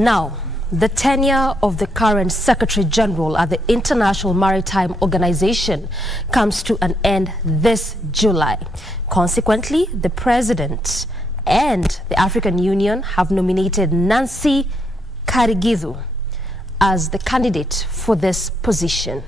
Now, the tenure of the current Secretary General at the International Maritime Organization comes to an end this July. Consequently, the President and the African Union have nominated Nancy Karigithu as the candidate for this position.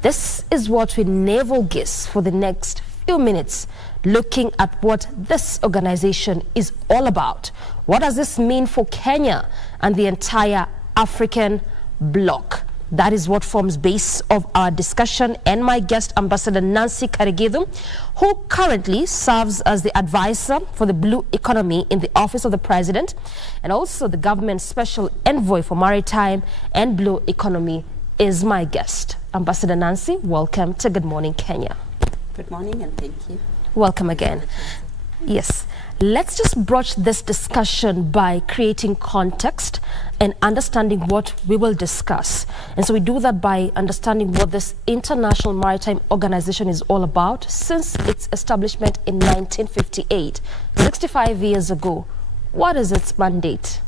This is what we navel gaze for the next few minutes, looking at what this organization is all about. What does this mean for Kenya and the entire African bloc? That is what forms base of our discussion, and my guest, Ambassador Nancy Karigithu, who currently serves as the advisor for the blue economy in the office of the president, and also the government special envoy for maritime and blue economy, is my guest. Ambassador Nancy, welcome to Good Morning Kenya. Good morning and thank you. Welcome again. Yes, let's just broach this discussion by creating context and understanding what we will discuss. And so we do that by understanding what this International Maritime Organization is all about since its establishment in 1958, 65 years ago. What is its mandate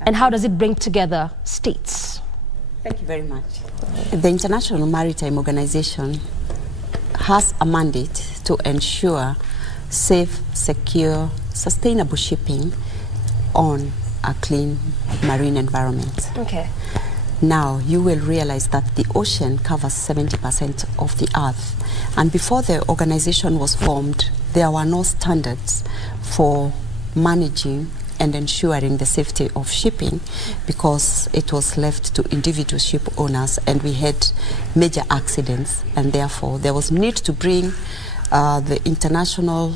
and how does it bring together states? Thank you very much. The International Maritime Organization has a mandate to ensure safe, secure, sustainable shipping on a clean marine environment. Okay. Now, you will realize that the ocean covers 70% of the earth. And before the organization was formed, there were no standards for managing and ensuring the safety of shipping because it was left to individual ship owners and we had major accidents, and therefore there was need to bring the international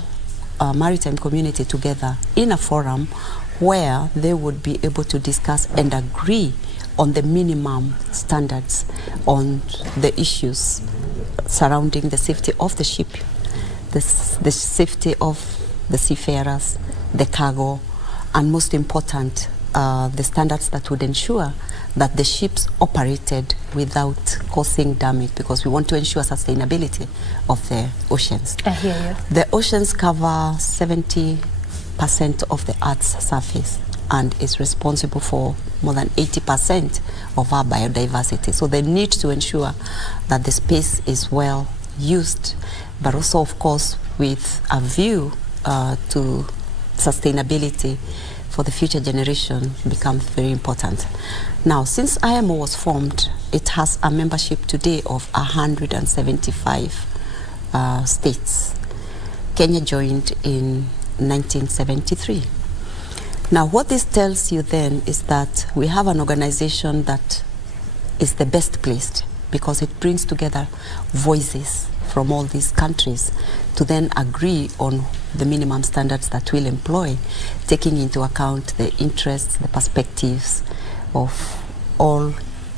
maritime community together in a forum where they would be able to discuss and agree on the minimum standards on the issues surrounding the safety of the ship, the safety of the seafarers, the cargo, and most important, the standards that would ensure that the ships operated without causing damage, because we want to ensure sustainability of the oceans. I hear you. The oceans cover 70% of the Earth's surface and is responsible for more than 80% of our biodiversity. So they need to ensure that the space is well used, but also, of course, with a view to sustainability for the future generation becomes very important. Now, since IMO was formed, it has a membership today of 175 states. Kenya joined in 1973. Now, what this tells you then is that we have an organization that is the best placed because it brings together voices from all these countries to then agree on the minimum standards that we'll employ, taking into account the interests, the perspectives of all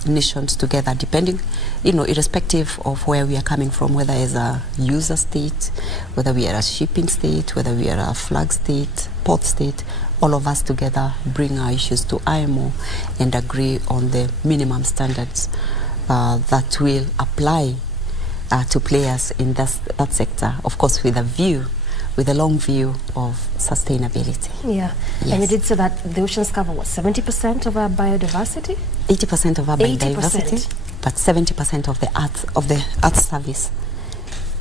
nations together, depending, irrespective of where we are coming from, whether as a user state, whether we are a shipping state, whether we are a flag state, port state, all of us together bring our issues to IMO and agree on the minimum standards that will apply to players in that sector, of course with a long view of sustainability. Yeah, yes. And you did say that the oceans cover what, 70% of our biodiversity? 80% of our 80%. biodiversity, but 70% of the Earth's surface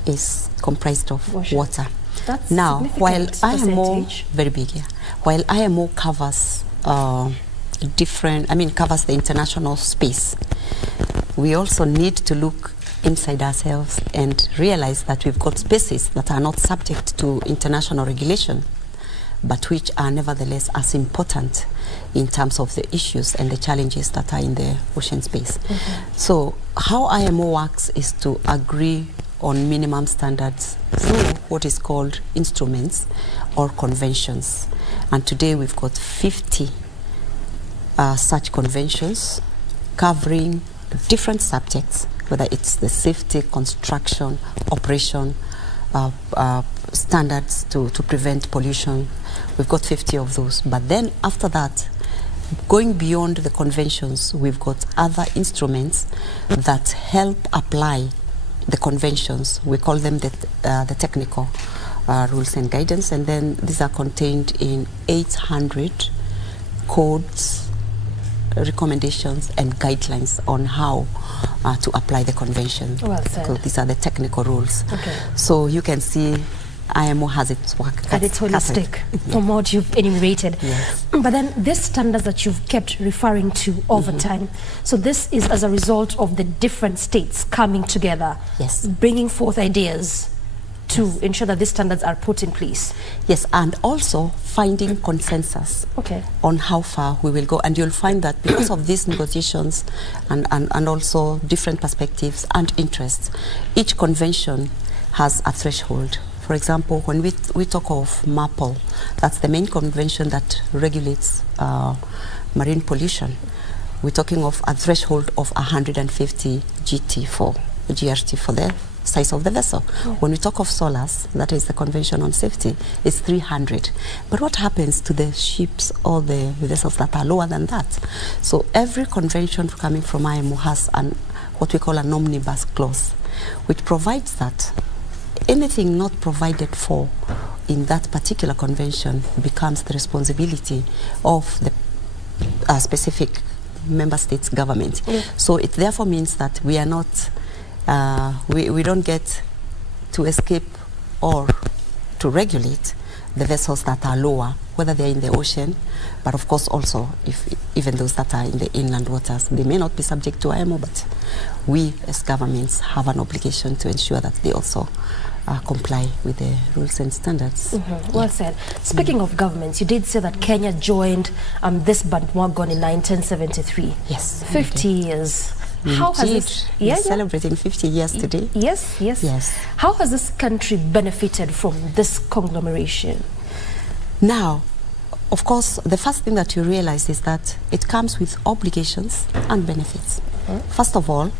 is comprised of water. That's now, while IMO, percentage. Very big, yeah. While IMO covers covers the international space, we also need to look inside ourselves and realize that we've got spaces that are not subject to international regulation, but which are nevertheless as important in terms of the issues and the challenges that are in the ocean space. Mm-hmm. So how IMO works is to agree on minimum standards through what is called instruments or conventions. And today we've got 50 such conventions covering different subjects, whether it's the safety, construction, operation, standards to prevent pollution. We've got 50 of those. But then after that, going beyond the conventions, we've got other instruments that help apply the conventions. We call them the technical rules and guidance, and then these are contained in 800 codes, recommendations and guidelines on how to apply the convention. Well said. So these are the technical rules. Okay. So you can see IMO has its work. And it's holistic from what you've enumerated. Yes. But then these standards that you've kept referring to over time, so this is as a result of the different states coming together, yes, bringing forth ideas to ensure that these standards are put in place. Yes, and also finding consensus on how far we will go. And you'll find that because of these negotiations and also different perspectives and interests, each convention has a threshold. For example, when we talk of MAPL, that's the main convention that regulates marine pollution. We're talking of a threshold of 150 GRT for the size of the vessel. Yeah. When we talk of SOLAS, that is the Convention on Safety, it's 300. But what happens to the ships or the vessels that are lower than that? So every convention coming from IMO has what we call an omnibus clause, which provides that anything not provided for in that particular convention becomes the responsibility of the specific member states' government. Yeah. So it therefore means that we are not we don't get to escape or to regulate the vessels that are lower, whether they're in the ocean, but of course also even those that are in the inland waters. They may not be subject to IMO, but we as governments have an obligation to ensure that they also comply with the rules and standards. Well said. Speaking of governments, you did say that Kenya joined this bandwagon in 1973. Yes. 50 years. How has this, celebrating 50 years today. Yes. How has this country benefited from this conglomeration? Now, of course, the first thing that you realize is that it comes with obligations and benefits. First of all,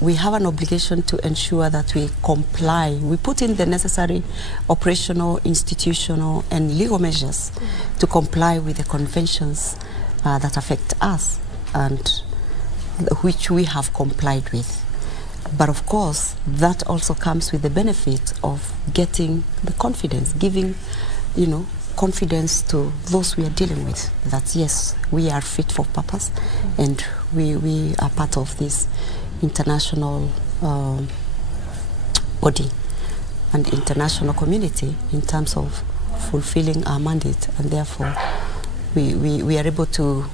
we have an obligation to ensure that we comply. We put in the necessary operational, institutional, and legal measures to comply with the conventions that affect us and which we have complied with. But of course, that also comes with the benefit of getting the confidence, giving, confidence to those we are dealing with, that yes, we are fit for purpose and we are part of this international body and international community in terms of fulfilling our mandate, and therefore we are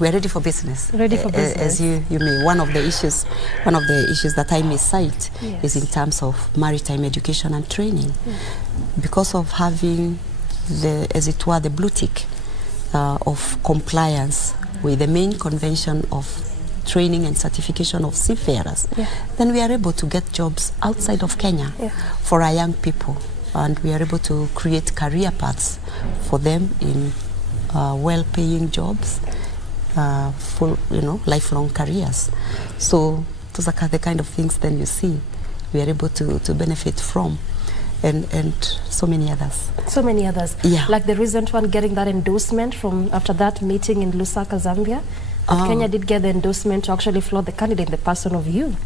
ready for business. Ready for business. As you may, one of the issues that I may cite is in terms of maritime education and training. Because of having as it were, the blue tick of compliance with the main convention of training and certification of seafarers, then we are able to get jobs outside of Kenya for our young people, and we are able to create career paths for them in well-paying jobs, full, lifelong careers. So those are the kind of things then you see we are able to benefit from, and so many others. So many others. Yeah. Like the recent one getting that endorsement from after that meeting in Lusaka, Zambia. Kenya did get the endorsement to actually float the candidate in the person of you.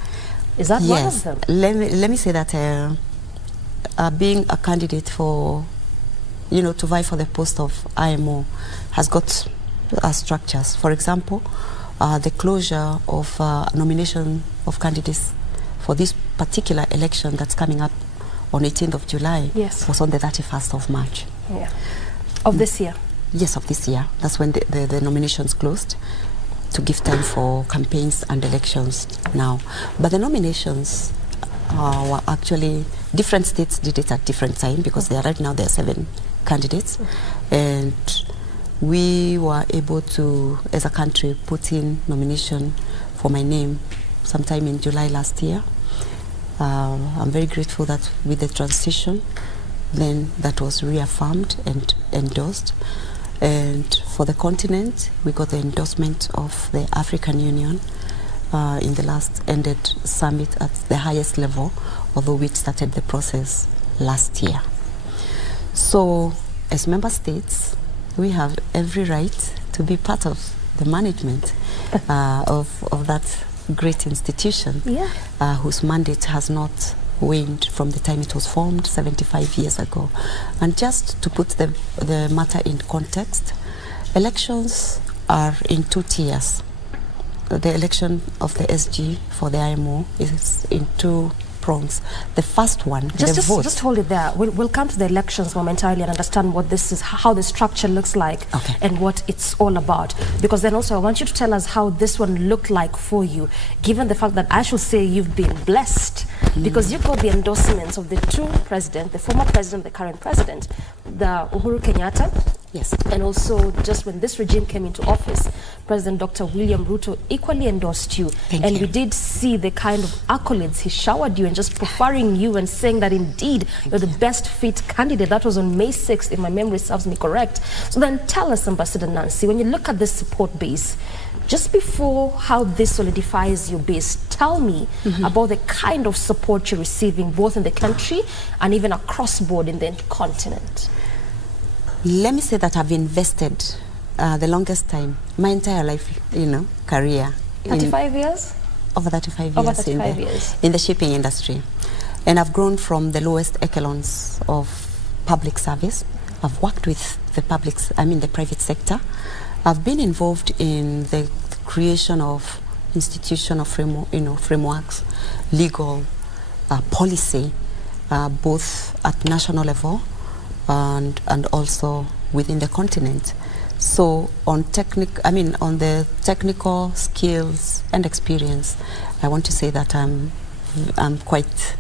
Is that one of them? Let me say that being a candidate for, to vie for the post of IMO has got structures. For example, the closure of nomination of candidates for this particular election that's coming up on 18th of July was on the 31st of March. Of this year? Yes, of this year. That's when the nominations closed, to give time for campaigns and elections now. But the nominations were actually, different states did it at different time, because right now there are 7 candidates. And we were able to, as a country, put in nomination for my name sometime in July last year. I'm very grateful that with the transition, then that was reaffirmed and endorsed. And for the continent, we got the endorsement of the African Union in the last ended summit at the highest level, although we started the process last year. So as member states, we have every right to be part of the management of that great institution, whose mandate has not waned from the time it was formed 75 years ago. And just to put the matter in context, elections are in 2 tiers. the election of the SG for the IMO is in two prongs. The first one, the vote. Just hold it there. We'll come to the elections momentarily and understand what this is, how the structure looks like, and what it's all about. Because then also I want you to tell us how this one looked like for you, given the fact that I should say you've been blessed, because you got the endorsements of the two presidents, the former president, the current president, the Uhuru Kenyatta. Yes. And also, just when this regime came into office, President Dr. William Ruto equally endorsed you. Thank you. We did see the kind of accolades he showered you and just preferring you and saying that indeed you're the best fit candidate. That was on May 6th, if my memory serves me correct. So then tell us, Ambassador Nancy, when you look at this support base, just before how this solidifies your base, tell me about the kind of support you're receiving both in the country and even across board in the continent. Let me say that I've invested the longest time, my entire life, career. 35 years? Over 35 years. Over 35 years. In the shipping industry. And I've grown from the lowest echelons of public service. I've worked with the private sector. I've been involved in the creation of institutional frameworks, legal policy, both at national level and also within the continent. So on the technical skills and experience, I want to say that I'm quite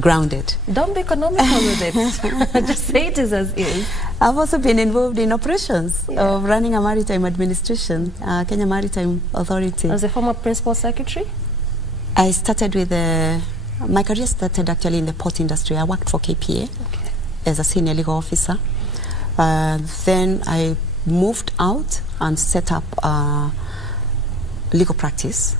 grounded. Don't be economical with it. Just say it is as is. I've also been involved in operations of running a maritime administration, Kenya Maritime Authority. As a former principal secretary? I started with my career started actually in the port industry. I worked for KPA as a senior legal officer. Then I moved out and set up legal practice.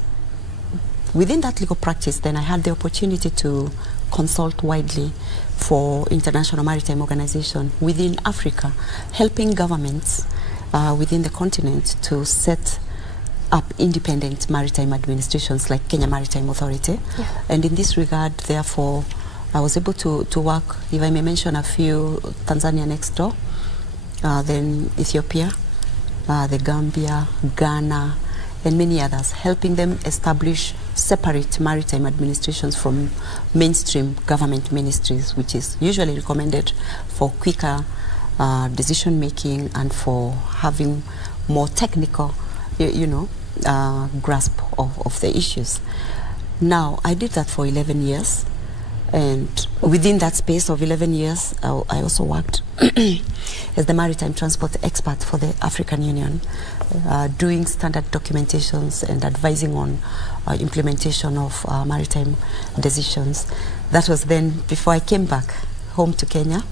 Within that legal practice, then I had the opportunity to consult widely for International Maritime Organization within Africa, helping governments within the continent to set up independent maritime administrations like Kenya Maritime Authority. And in this regard, therefore, I was able to work, if I may mention a few, Tanzania next door, then Ethiopia, the Gambia, Ghana, and many others, helping them establish separate maritime administrations from mainstream government ministries, which is usually recommended for quicker decision making and for having more technical, grasp of the issues. Now, I did that for 11 years. And within that space of 11 years, I also worked as the maritime transport expert for the African Union, doing standard documentations and advising on implementation of maritime decisions. That was then before I came back home to Kenya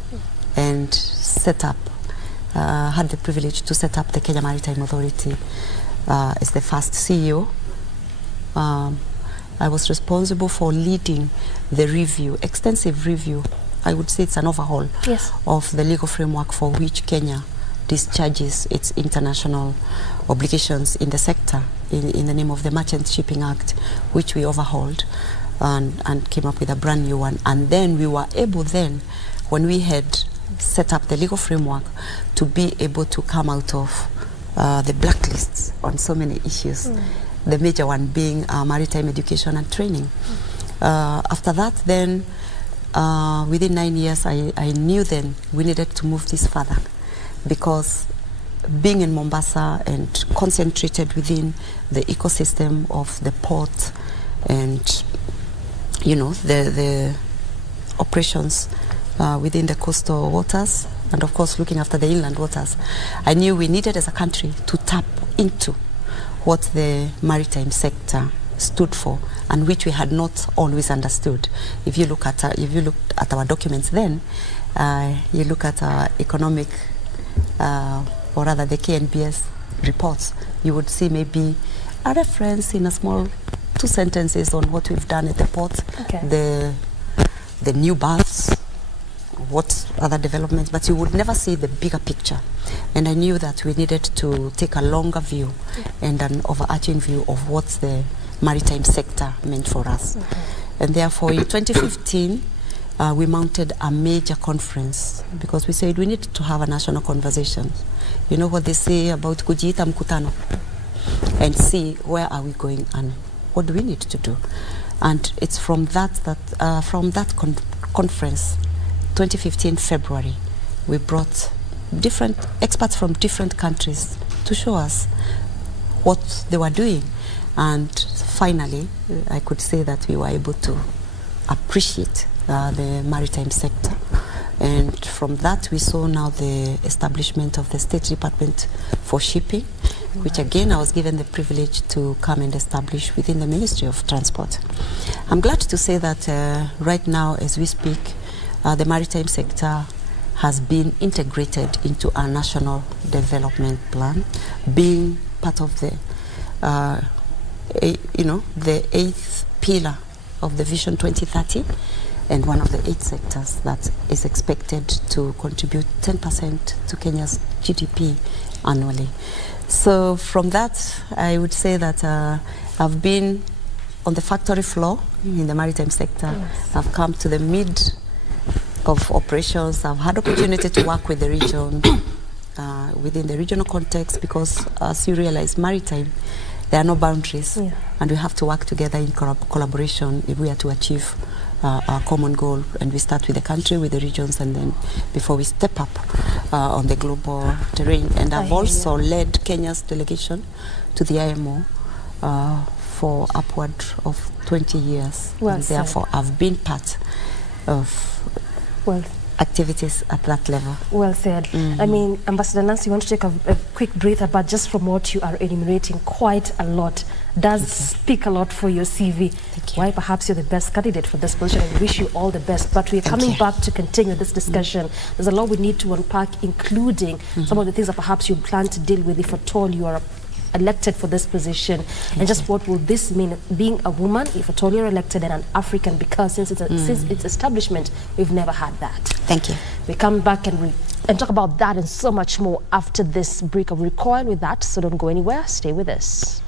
and set up, had the privilege to set up the Kenya Maritime Authority as the first CEO. I was responsible for leading the review, extensive review. I would say it's an overhaul of the legal framework for which Kenya discharges its international obligations in the sector in the name of the Merchant Shipping Act, which we overhauled and came up with a brand new one. And then we were able then, when we had set up the legal framework, to be able to come out of the blacklists on so many issues. The major one being maritime education and training. After that, then, within 9 years, I knew then we needed to move this further, because being in Mombasa and concentrated within the ecosystem of the port and, the operations within the coastal waters, and of course looking after the inland waters, I knew we needed as a country to tap into what the maritime sector stood for, and which we had not always understood. If you look at our documents then, you look at our economic, or rather the KNBS reports, you would see maybe a reference in a small 2 sentences on what we've done at the port, the new berths, what other developments, but you would never see the bigger picture. And I knew that we needed to take a longer view and an overarching view of what the maritime sector meant for us. And therefore, in 2015, we mounted a major conference, because we said we need to have a national conversation. You know what they say about kujiita mkutano? and see where are we going and what do we need to do. And it's from that conference, 2015 February, we brought different experts from different countries to show us what they were doing. And finally, I could say that we were able to appreciate the maritime sector. And from that, we saw now the establishment of the State Department for Shipping, which again, I was given the privilege to come and establish within the Ministry of Transport. I'm glad to say that right now, as we speak, the maritime sector has been integrated into our national development plan, being part of the, the 8th pillar of the Vision 2030, and one of the 8 sectors that is expected to contribute 10% to Kenya's GDP annually. So from that, I would say that I've been on the factory floor in the maritime sector. Yes. I've come to the mid of operations. I've had opportunity to work with the region, within the regional context, because as you realize, maritime, there are no boundaries, and we have to work together in collaboration if we are to achieve our common goal. And we start with the country, with the regions, and then before we step up on the global terrain. And I've also led Kenya's delegation to the IMO for upward of 20 years. Well and therefore, I've been part of activities at that level. Well said. I mean, Ambassador Nancy, you want to take a quick breather, but just from what you are enumerating, quite a lot does speak a lot for your CV. Why perhaps you're the best candidate for this position, and wish you all the best. But we're coming back to continue this discussion. There's a lot we need to unpack, including some of the things that perhaps you plan to deal with if at all you are elected for this position, and just what will this mean being a woman if at all you're elected and an African, because since its establishment we've never had that. Thank you. We come back and talk about that and so much more after this break. Of recoil with that, so don't go anywhere, stay with us.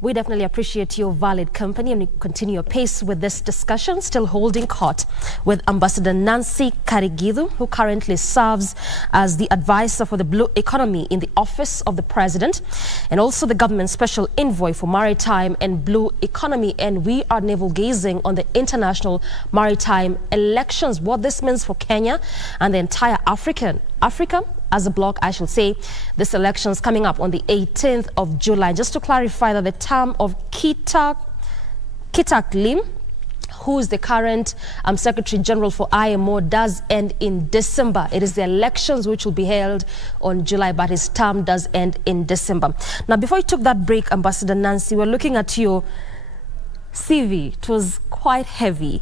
We definitely appreciate your valid company, and we continue your pace with this discussion, still holding court with Ambassador Nancy Karigithu, who currently serves as the advisor for the blue economy in the office of the president, and also the government special envoy for maritime and blue economy. And we are navel gazing on the international maritime elections, what this means for Kenya and the entire Africa as a bloc, I should say. This election is coming up on the 18th of July. Just to clarify that the term of Kitak Lim, who is the current Secretary General for IMO, does end in December. It is the elections which will be held on July, but his term does end in December. Now, before you took that break, Ambassador Nancy, we're looking at your CV. It was quite heavy.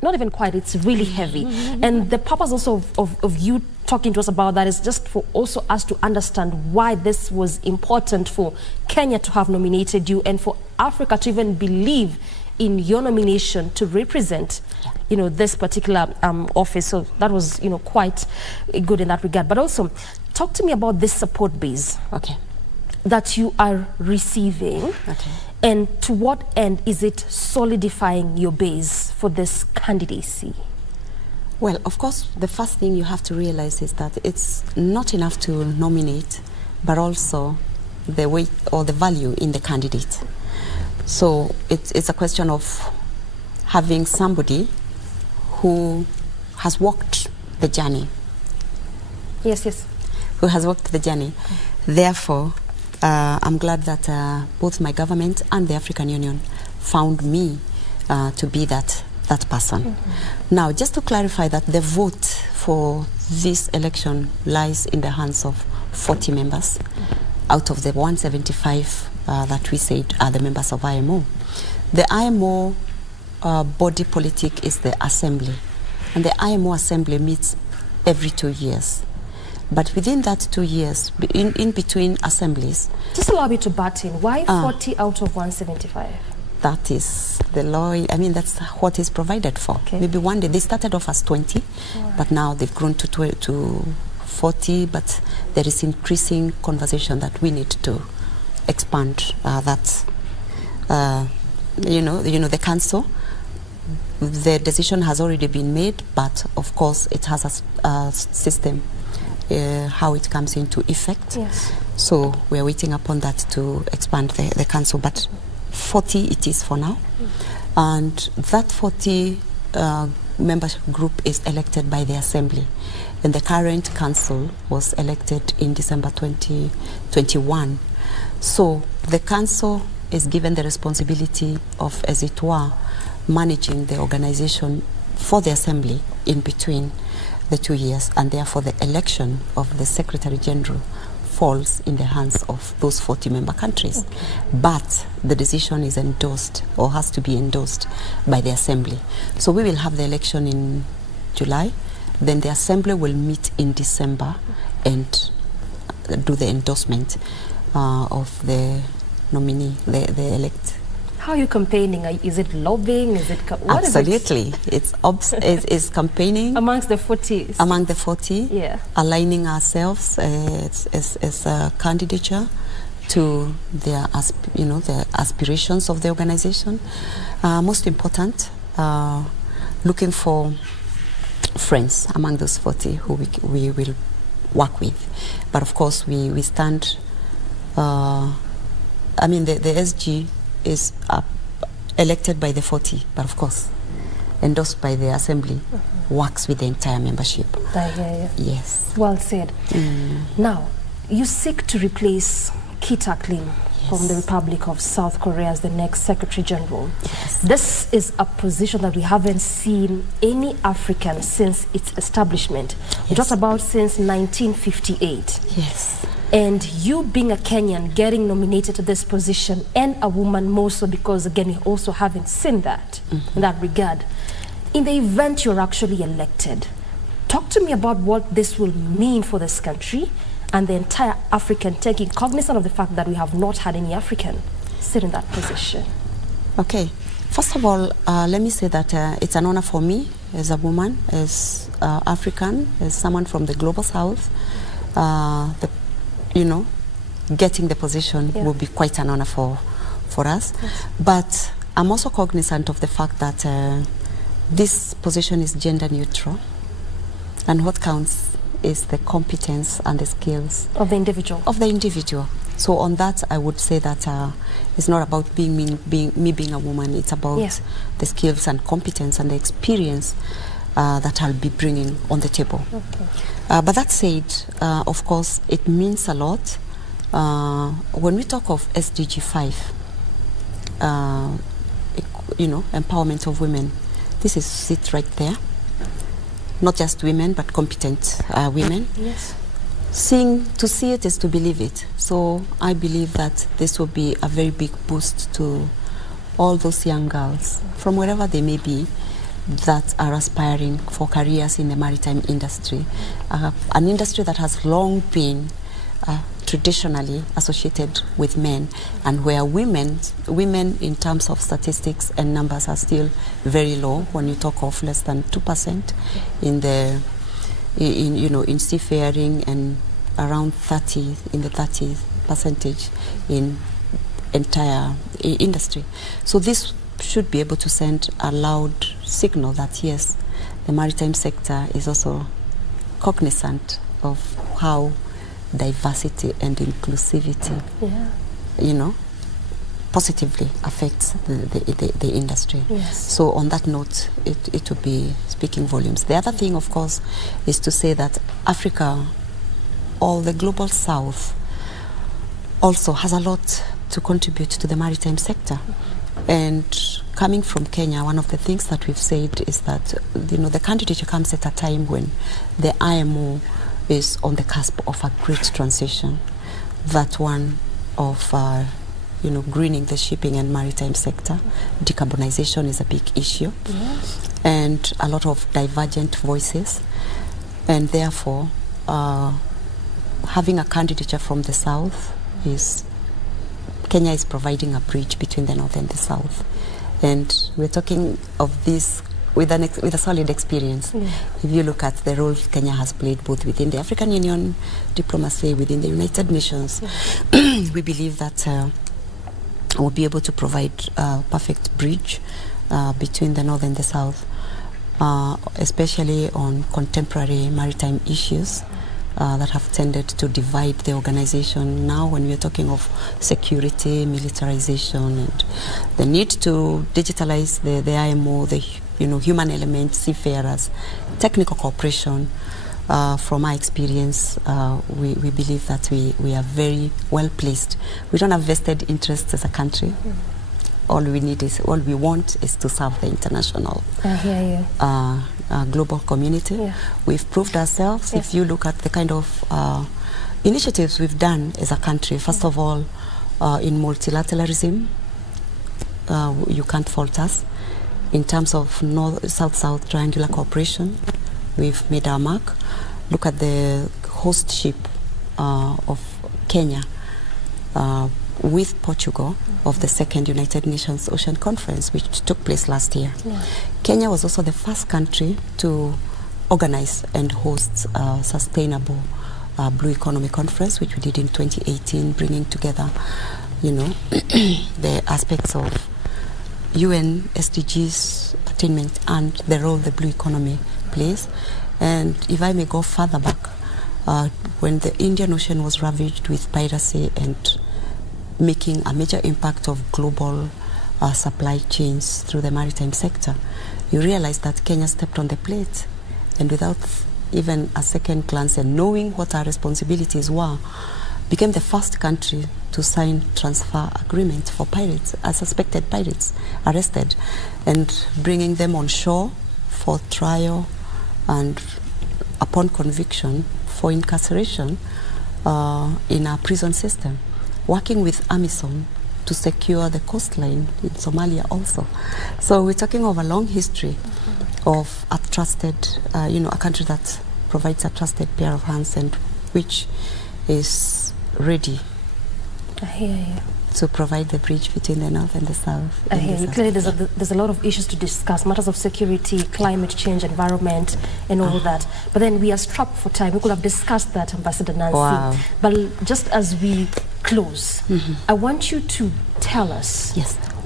Not even quite, it's really heavy. And the purpose also of you talking to us about that is just for also us to understand why this was important for Kenya to have nominated you, and for Africa to even believe in your nomination to represent, this particular office. So that was, quite good in that regard. But also, talk to me about this support base that you are receiving. And to what end is it solidifying your base for this candidacy? Well, of course, the first thing you have to realize is that it's not enough to nominate, but also the weight or the value in the candidate. So it's a question of having somebody who has walked the journey. Yes. Who has walked the journey. Therefore, I'm glad that both my government and the African Union found me to be that person. Now, just to clarify that the vote for this election lies in the hands of 40 members out of the 175 that we said are the members of IMO. The IMO body politic is the assembly, and the IMO assembly meets every 2 years. But within that 2 years, in between assemblies... Just allow me to butt in. Why 40 out of 175? that is the law. I mean, that's what is provided for. Okay. Maybe one day, they started off as 20, but now they've grown to 40, but there is increasing conversation that we need to expand that, the council. The decision has already been made, but of course it has a system how it comes into effect. Yes. So we are waiting upon that to expand the council, but 40 it is for now. And that 40 member group is elected by the assembly. And the current council was elected in December 2021. So the council is given the responsibility of, as it were, managing the organization for the assembly in between the 2 years, and therefore the election of the Secretary General falls in the hands of those 40 member countries. Okay. But the decision is endorsed, or has to be endorsed, by the assembly. So we will have the election in July, then the assembly will meet in December and do the endorsement of the nominee, the elect. How are you campaigning? Is it lobbying? Is it what absolutely? Is it? It's campaigning amongst the 40. Among the 40, yeah. Aligning ourselves as a candidature to their the aspirations of the organization. Most important, looking for friends among those 40 who we will work with. But of course, we stand. The SG is elected by the 40, but of course endorsed by the assembly, works with the entire membership. I hear you. Yes. Well said. Now, you seek to replace Kit Aklin from the Republic of South Korea as the next Secretary General. Yes. This is a position that we haven't seen any African since its establishment. We talked about since 1958. Yes. And you being a Kenyan getting nominated to this position, and a woman more so, because again we also haven't seen that in that regard. In the event you're actually elected, talk to me about what this will mean for this country and the entire African, taking cognizant of the fact that we have not had any African sit in that position. Okay. First of all, let me say that it's an honor for me as a woman, as African, as someone from the global south. Getting the position will be quite an honor for us. Yes. But I'm also cognizant of the fact that this position is gender neutral, and what counts is the competence and the skills of the individual. So on that, I would say that it's not about me being a woman. It's about the skills and competence and the experience that I'll be bringing on the table. Okay. But that said, of course, it means a lot. When we talk of SDG 5, empowerment of women, this is it right there. Not just women, but competent women. Yes. To see it is to believe it. So I believe that this will be a very big boost to all those young girls, from wherever they may be, that are aspiring for careers in the maritime industry, an industry that has long been traditionally associated with men, and where women in terms of statistics and numbers are still very low. When you talk of less than 2% in seafaring, and around 30% in entire industry. So this should be able to send a loud signal that yes, the maritime sector is also cognizant of how diversity and inclusivity, positively affects the industry. Yes. So on that note, it will be speaking volumes. The other thing, of course, is to say that Africa, or the global south, also has a lot to contribute to the maritime sector. And coming from Kenya, one of the things that we've said is that the candidature comes at a time when the IMO is on the cusp of a great transition. That one of greening the shipping and maritime sector. Decarbonization is a big issue, and a lot of divergent voices, and therefore having a candidature from the south is Kenya is providing a bridge between the North and the South. And we're talking of this with a solid experience. Yeah. If you look at the role Kenya has played both within the African Union diplomacy, within the United Nations, we believe that we'll be able to provide a perfect bridge between the North and the South, especially on contemporary maritime issues that have tended to divide the organization. Now when we're talking of security, militarization, and the need to digitalize the IMO, the human element, seafarers, technical cooperation, from our experience, we believe that we are very well placed. We don't have vested interests as a country. All we want is to serve the international global community. Yeah. We've proved ourselves. Yes. If you look at the kind of initiatives we've done as a country, first of all, in multilateralism, you can't fault us. In terms of South-South triangular cooperation, we've made our mark. Look at the hostship of Kenya with Portugal of the second United Nations Ocean Conference, which took place last year. Yeah. Kenya was also the first country to organize and host a sustainable Blue Economy Conference, which we did in 2018, bringing together, the aspects of UN SDGs attainment and the role the blue economy plays. And if I may go further back, when the Indian Ocean was ravaged with piracy and making a major impact of global supply chains through the maritime sector, you realize that Kenya stepped on the plate, and without even a second glance and knowing what our responsibilities were, became the first country to sign transfer agreement for pirates, suspected pirates arrested, and bringing them on shore for trial and upon conviction for incarceration in our prison system, working with AMISOM to secure the coastline in Somalia also. So we're talking of a long history of a trusted, a country that provides a trusted pair of hands and which is ready to provide the bridge between the North and the South. I hear you. Clearly there's a lot of issues to discuss, matters of security, climate change, environment, and all that. But then we are strapped for time. We could have discussed that, Ambassador Nancy. Wow. But just as we close, I want you to tell us,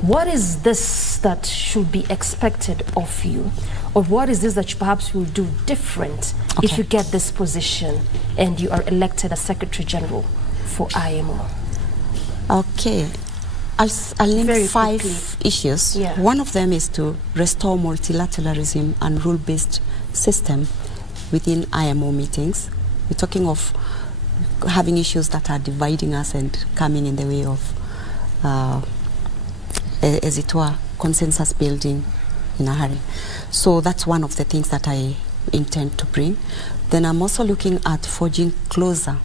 what is this that should be expected of you? Or what is this that you perhaps will do different if you get this position and you are elected as Secretary General for IMO? Okay, I'll name 5 issues. Yeah. One of them is to restore multilateralism and rule-based system within IMO meetings. We're talking of having issues that are dividing us and coming in the way of, as it were, consensus building in a hurry. So that's one of the things that I intend to bring. Then I'm also looking at forging closer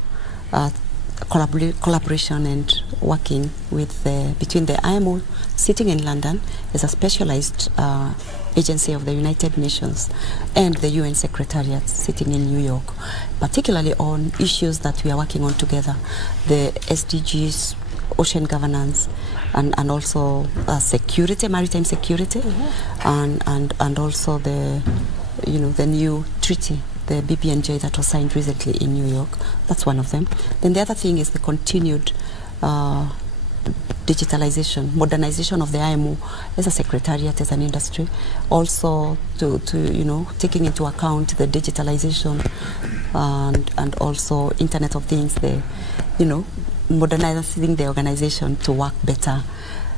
collaboration and working with between the IMO sitting in London as a specialized agency of the United Nations and the UN Secretariat sitting in New York, particularly on issues that we are working on together, the SDGs, ocean governance, and also security, maritime security, and also the new treaty, the BBNJ that was signed recently in New York. That's one of them. Then the other thing is the continued digitalization, modernization of the IMO as a secretariat, as an industry. Also to taking into account the digitalization and also Internet of Things, modernizing the organization to work better,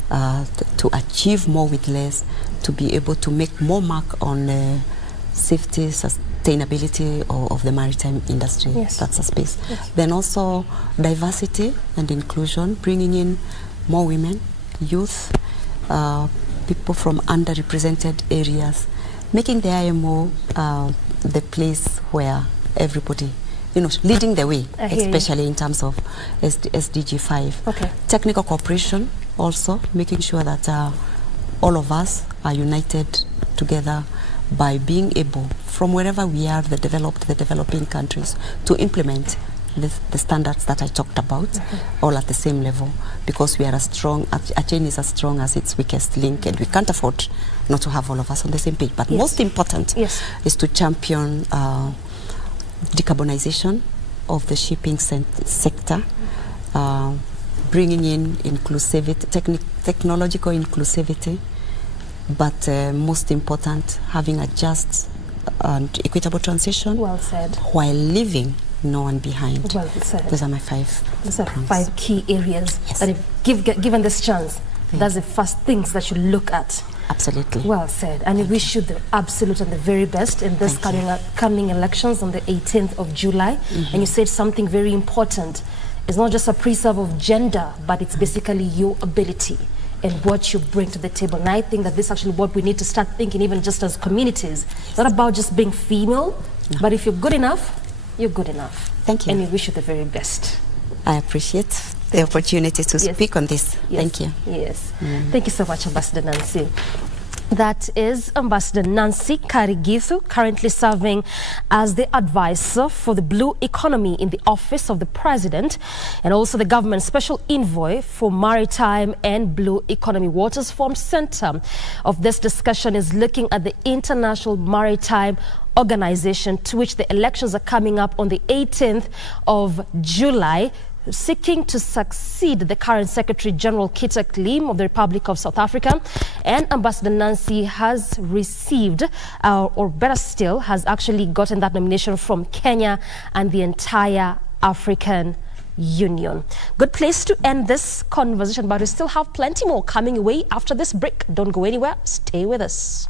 to achieve more with less, to be able to make more mark on safety, sustainability of the maritime industry. Yes. That's a space. Yes. Then also diversity and inclusion, bringing in more women, youth, people from underrepresented areas, making the IMO the place where everybody, leading the way, especially in terms of SDG 5. Okay. Technical cooperation also, making sure that all of us are united together by being able, from wherever we are, the developing countries, to implement the standards that I talked about, all at the same level, because we are as strong, a chain is as strong as its weakest link, and we can't afford not to have all of us on the same page. But most important is to champion decarbonization of the shipping sector, bringing in inclusivity, technological inclusivity, but most important, having a just and equitable transition. Well said. While leaving no one behind. Well said. Those are my 5. Those are 5 key areas that, if given this chance, that's the first things that you look at. Absolutely. Well said. And we wish you the absolute and the very best in this coming elections on the 18th of July. And you said something very important. It's not just a preserve of gender, but it's basically your ability and what you bring to the table. And I think that this is actually what we need to start thinking, even just as communities. It's not about just being female, but if you're good enough, you're good enough. Thank you. And we wish you the very best. I appreciate the opportunity to speak on this. Thank you. Yes. Thank you so much, Ambassador Nancy. That is Ambassador Nancy Karigithu, currently serving as the advisor for the blue economy in the office of the president, and also the government special envoy for maritime and blue economy. Waters formed center of this discussion is looking at the International Maritime Organization, to which the elections are coming up on the 18th of July. Seeking to succeed the current Secretary General Kita Klim of the Republic of South Africa. And Ambassador Nancy has received, or better still, has actually gotten that nomination from Kenya and the entire African Union. Good place to end this conversation, but we still have plenty more coming away after this break. Don't go anywhere. Stay with us.